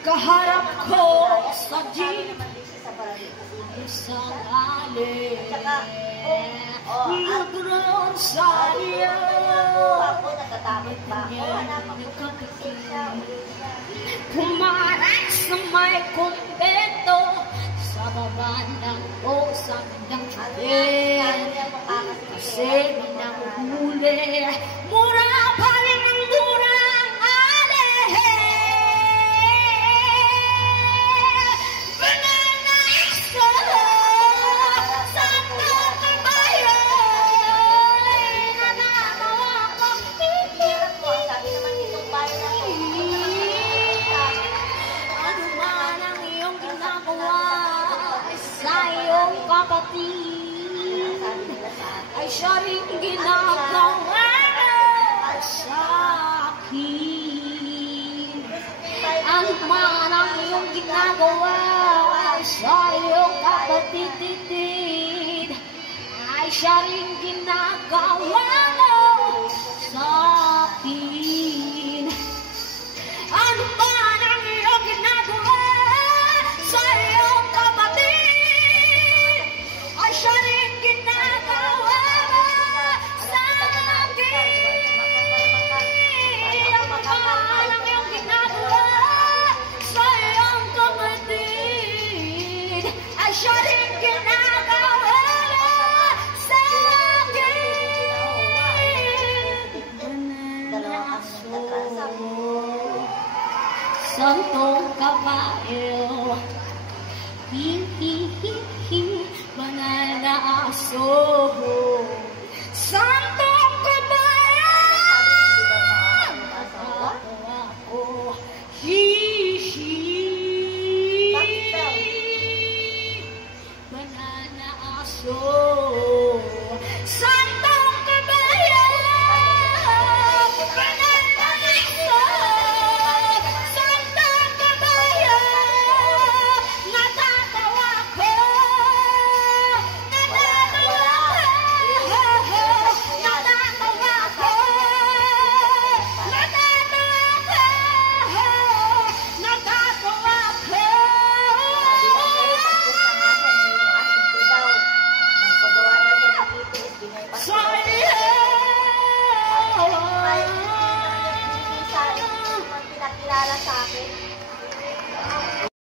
Kaharap ko sa jeep isang alin Lugron sa liya Pumarang sa may kumbento sa baba ng osang ng tsutin kasi minahuli mura pa rin ang murang alin kapatid ay siya rin ginagawa sa akin. Ano man ang iyong ginagawa sa iyong kapatid ay siya rin ginagawa sa akin. Ano man ang iyong ginagawa sa iyong kapatid siya rin ginagawa sa akin. Ang mahal ang iyong ginagawa sa iyong kapatid ay siya rin ginagawa sa akin. Santong kabayo, hi-hi-hi-hi, banal na aso, santong kabayo, ako, hi-hi, banal na aso, santong kabayo, banal na aso, santong kabayo, natatawa ko. Pinakilala sa akin.